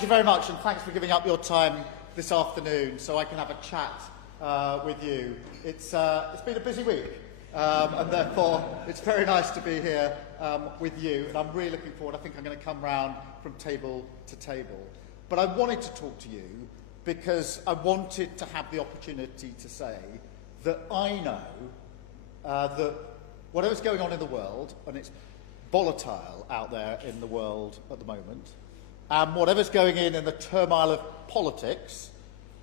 Thank you very much, and thanks for giving up your time this afternoon so I can have a chat with you. It's been a busy week, and therefore it's very nice to be here with you, and I'm really looking forward. I think I'm going to come round from table to table. But I wanted to talk to you because I wanted to have the opportunity to say that I know that whatever's going on in the world, and it's volatile out there in the world at the moment, and whatever's going in the turmoil of politics,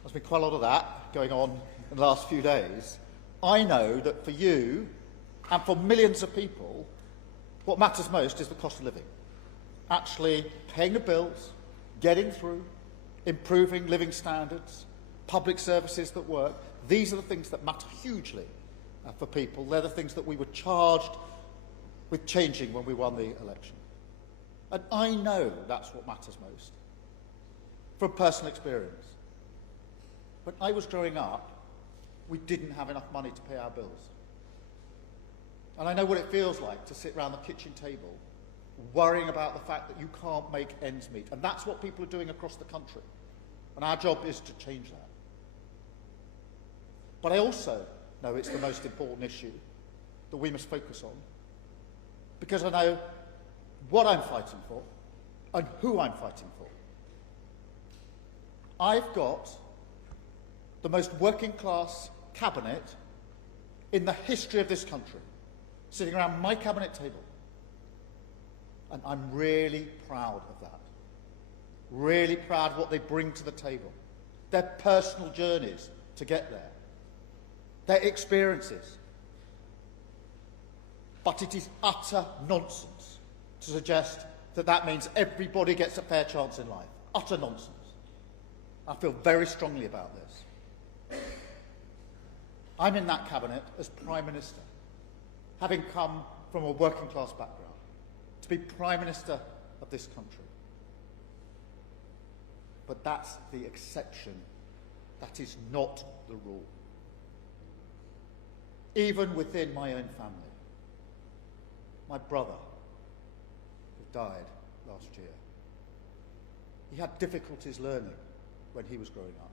there's been quite a lot of that going on in the last few days, I know that for you and for millions of people, what matters most is the cost of living. Actually paying the bills, getting through, improving living standards, public services that work. These are the things that matter hugely for people. They're the things that we were charged with changing when we won the election. And I know that's what matters most, from personal experience. When I was growing up, we didn't have enough money to pay our bills. And I know what it feels like to sit around the kitchen table worrying about the fact that you can't make ends meet. And that's what people are doing across the country. And our job is to change that. But I also know it's the most important issue that we must focus on, because I know what I'm fighting for and who I'm fighting for. I've got the most working class cabinet in the history of this country sitting around my cabinet table. And I'm really proud of that. Really proud of what they bring to the table. Their personal journeys to get there. Their experiences. But it is utter nonsense to suggest that that means everybody gets a fair chance in life. Utter nonsense. I feel very strongly about this. I'm in that cabinet as Prime Minister, having come from a working class background, to be Prime Minister of this country. But that's the exception. That is not the rule. Even within my own family. My brother, who died last year, he had difficulties learning when he was growing up.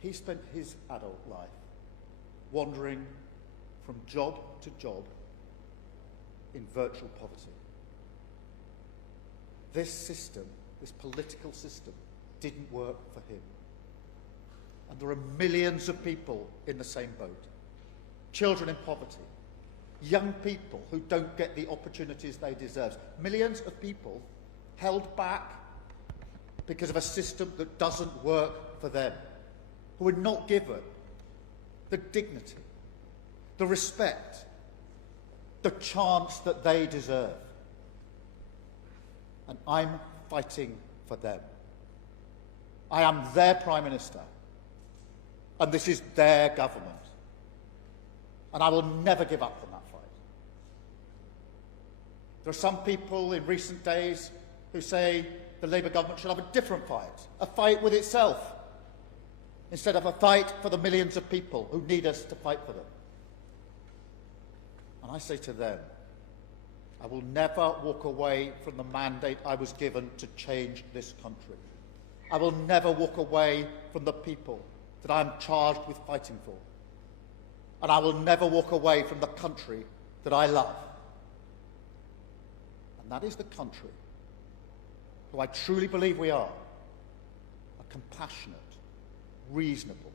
He spent his adult life wandering from job to job in virtual poverty. This system, this political system, didn't work for him. And there are millions of people in the same boat. Children in poverty. Young people who don't get the opportunities they deserve. Millions of people held back because of a system that doesn't work for them, who are not given the dignity, the respect, the chance that they deserve. And I'm fighting for them. I am their Prime Minister, and this is their government. And I will never give up on that fight. There are some people in recent days who say the Labour government should have a different fight, a fight with itself, instead of a fight for the millions of people who need us to fight for them. And I say to them, I will never walk away from the mandate I was given to change this country. I will never walk away from the people that I am charged with fighting for. And I will never walk away from the country that I love. And that is the country who I truly believe we are. A compassionate, reasonable,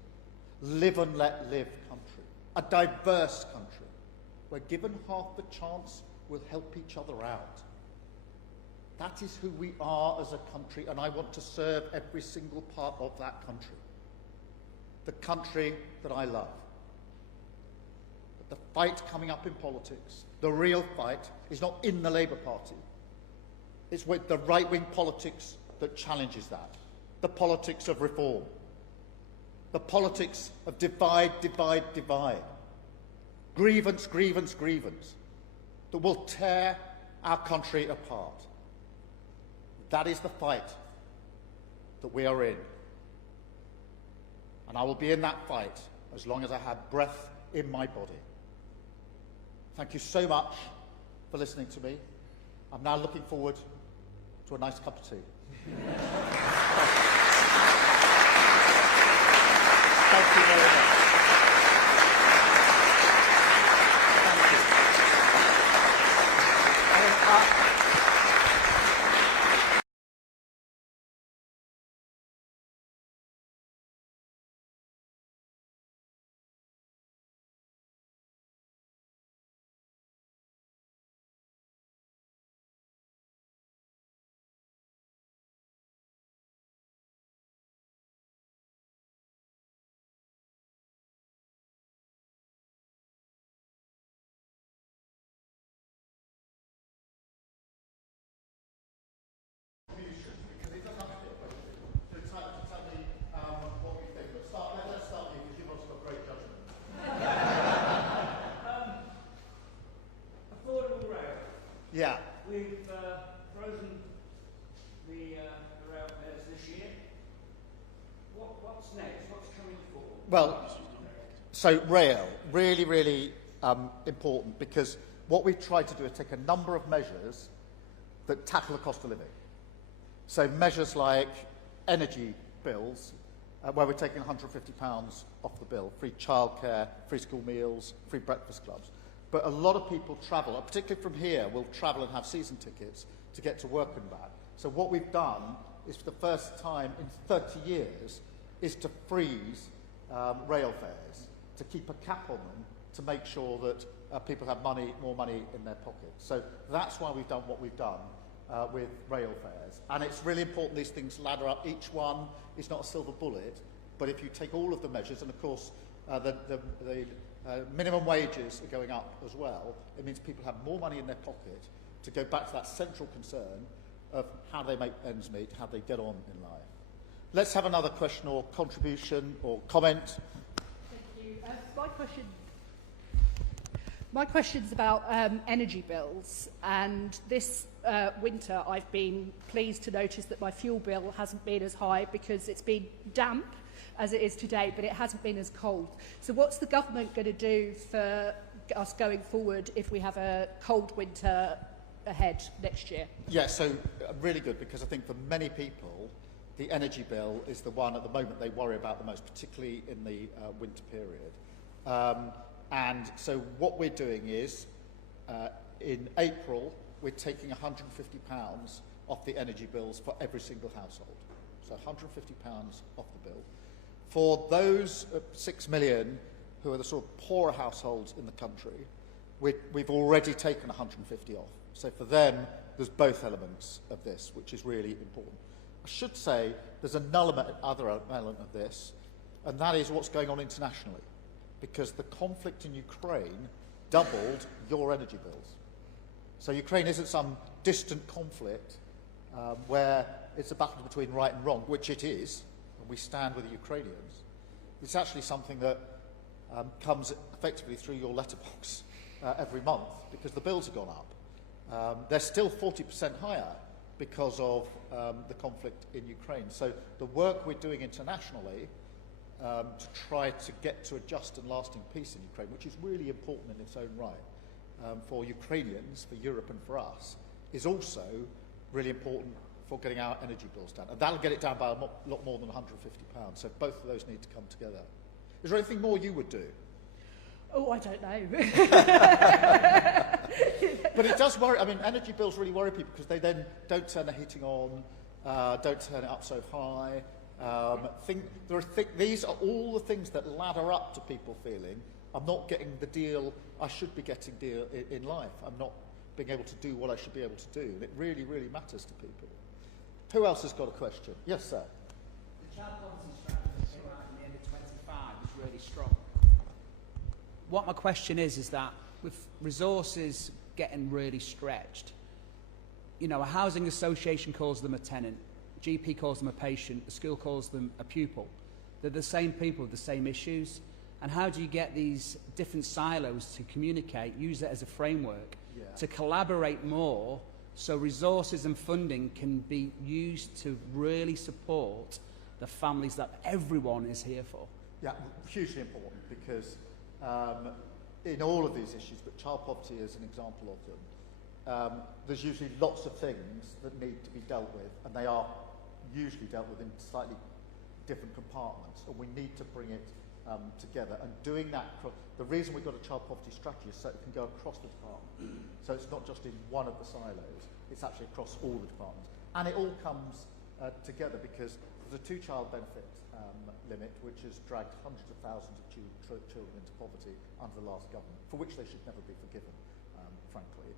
live and let live country. A diverse country where given half the chance we'll help each other out. That is who we are as a country, and I want to serve every single part of that country. The country that I love. But the fight coming up in politics, the real fight, is not in the Labour Party. It's with the right-wing politics that challenges that. The politics of reform. The politics of divide, divide, divide. Grievance, grievance, grievance. That will tear our country apart. That is the fight that we are in. And I will be in that fight as long as I have breath in my body. Thank you so much for listening to me. I'm now looking forward to a nice cup of tea. Thank you very much. Yeah. We've frozen the rail fares this year. What's next? What's coming forward? Well, so rail, really important, because what we've tried to do is take a number of measures that tackle the cost of living. So measures like energy bills, where we're taking £150 off the bill, free childcare, free school meals, free breakfast clubs. But a lot of people travel, particularly from here, will travel and have season tickets to get to work and back. So what we've done is, for the first time in 30 years, is to freeze rail fares, to keep a cap on them, to make sure that people have more money in their pockets. So that's why we've done what we've done with rail fares. And it's really important these things ladder up. Each one is not a silver bullet, but if you take all of the measures, and of course the minimum wages are going up as well, it means people have more money in their pocket to go back to that central concern of how they make ends meet, how they get on in life. Let's have another question or contribution or comment. Thank you. My question's about energy bills, and this winter I've been pleased to notice that my fuel bill hasn't been as high because it's been damp as it is today, but it hasn't been as cold. So what's the government going to do for us going forward if we have a cold winter ahead next year? Yeah, so really good, because I think for many people, the energy bill is the one at the moment they worry about the most, particularly in the winter period. And so what we're doing is, in April, we're taking £150 off the energy bills for every single household. So £150 off the bill. For those 6 million who are the sort of poorer households in the country, we've already taken 150 off. So for them, there's both elements of this, which is really important. I should say there's another element of this, and that is what's going on internationally, because the conflict in Ukraine doubled your energy bills. So Ukraine isn't some distant conflict where it's a battle between right and wrong, which it is, and we stand with the Ukrainians. It's actually something that comes effectively through your letterbox every month, because the bills have gone up. They're still 40% higher because of the conflict in Ukraine. So the work we're doing internationally to try to get to a just and lasting peace in Ukraine, which is really important in its own right for Ukrainians, for Europe and for us, is also really important for getting our energy bills down. And that'll get it down by a lot more than £150. So both of those need to come together. Is there anything more you would do? Oh, I don't know. But it does worry. I mean, energy bills really worry people, because they then don't turn the heating on, don't turn it up so high. These are all the things that ladder up to people feeling, I'm not getting the deal I should be getting in life. I'm not being able to do what I should be able to do. And it really, really matters to people. Who else has got a question? Yes, sir. The child poverty strategy that came out in the end of 25 is really strong. What my question is that with resources getting really stretched, you know, a housing association calls them a tenant, GP calls them a patient, the school calls them a pupil. They're the same people with the same issues. And how do you get these different silos to communicate, use it as a framework, to collaborate more, so resources and funding can be used to really support the families that everyone is here for? Yeah, hugely important, because in all of these issues, but child poverty is an example of there's usually lots of things that need to be dealt with, and they are usually dealt with in slightly different compartments, and we need to bring it together. And doing that, the reason we've got a child poverty strategy is so it can go across the department. So it's not just in one of the silos, it's actually across all the departments. And it all comes together because there's a two-child benefit limit which has dragged hundreds of thousands of children into poverty under the last government, for which they should never be forgiven, frankly.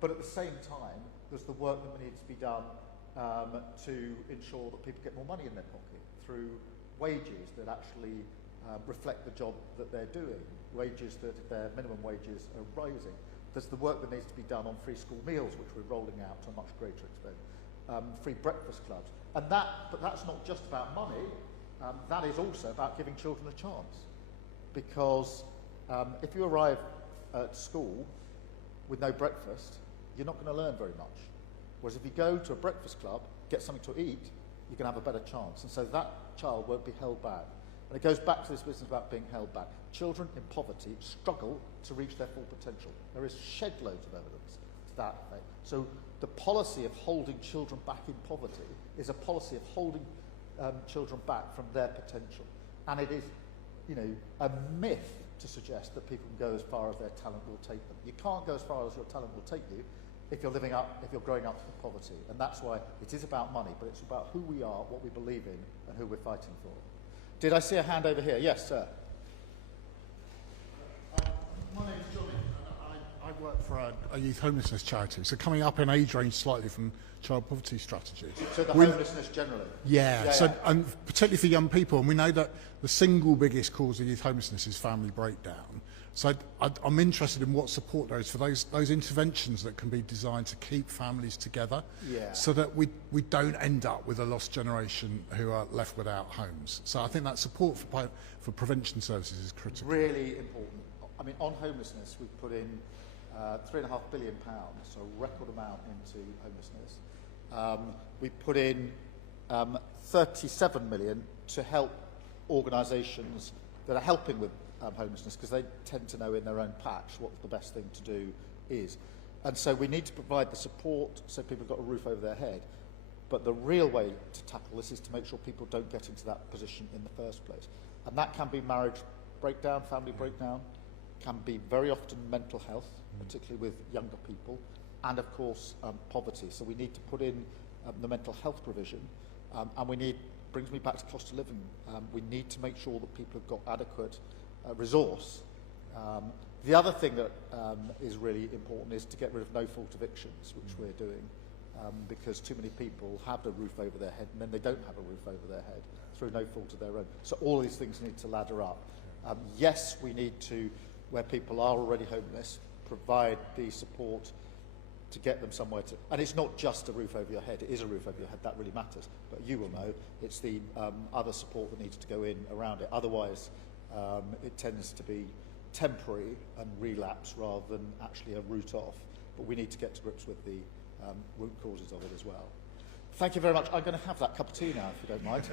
But at the same time, there's the work that needs to be done to ensure that people get more money in their pocket through wages that actually reflect the job that they're doing, wages that their minimum wages are rising. There's the work that needs to be done on free school meals, which we're rolling out to a much greater extent, free breakfast clubs. And but that's not just about money, that is also about giving children a chance. Because if you arrive at school with no breakfast, you're not going to learn very much. Whereas if you go to a breakfast club, get something to eat, you can have a better chance. And so that child won't be held back. And it goes back to this business about being held back. Children in poverty struggle to reach their full potential. There is shed loads of evidence to that effect. So the policy of holding children back in poverty is a policy of holding children back from their potential. And it is, a myth to suggest that people can go as far as their talent will take them. You can't go as far as your talent will take you if you're growing up in poverty. And that's why it is about money, but it's about who we are, what we believe in, and who we're fighting for. Did I see a hand over here? Yes, sir. My name is Johnny, and I work for a youth homelessness charity. So coming up in age range slightly from child poverty strategies. So the homelessness generally? Yeah. And particularly for young people, and we know that the single biggest cause of youth homelessness is family breakdown. So I'm interested in what support there is for those interventions that can be designed to keep families together, so that we don't end up with a lost generation who are left without homes. So I think that support for prevention services is critical. Really important. I mean, on homelessness, we've put in £3.5 billion, so a record amount into homelessness. We put in 37 million to help organisations that are helping with homelessness, because they tend to know in their own patch what the best thing to do is. And so we need to provide the support so people have got a roof over their head. But the real way to tackle this is to make sure people don't get into that position in the first place. And that can be marriage breakdown, family breakdown, can be very often mental health, particularly with younger people, and of course poverty. So we need to put in the mental health provision, and brings me back to cost of living. We need to make sure that people have got adequate resource. The other thing that is really important is to get rid of no-fault evictions, which we're doing, because too many people have a roof over their head and then they don't have a roof over their head through no fault of their own. So all these things need to ladder up. Yes, we need to, where people are already homeless, provide the support to get them somewhere to, and it's not just a roof over your head, it is a roof over your head, that really matters, but you will know it's the other support that needs to go in around it. Otherwise it tends to be temporary and relapse rather than actually a root off, but we need to get to grips with the root causes of it as well. Thank you very much. I'm going to have that cup of tea now, if you don't mind.